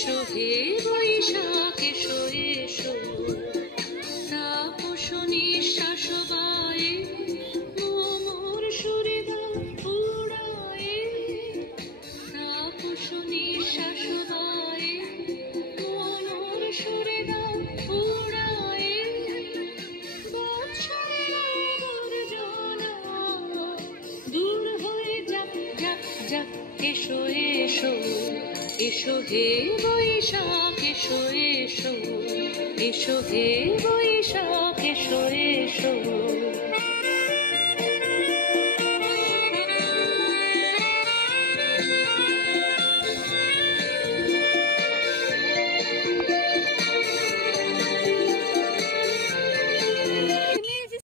এসো হে বৈশাখ এসো এসো, তাপস নিঃশ্বাস বায়ে মোর সুরে দাও উড়ায়ে, তাপস নিঃশ্বাস বায়ে মোর সুরে দাও উড়ায়ে। বৎসরের গর্জনা দূর হয়ে যাক যাক যাক, এসো এসো এসো হে বৈশাখ এসো এসো, এসো হে বৈশাখ এসো এসো।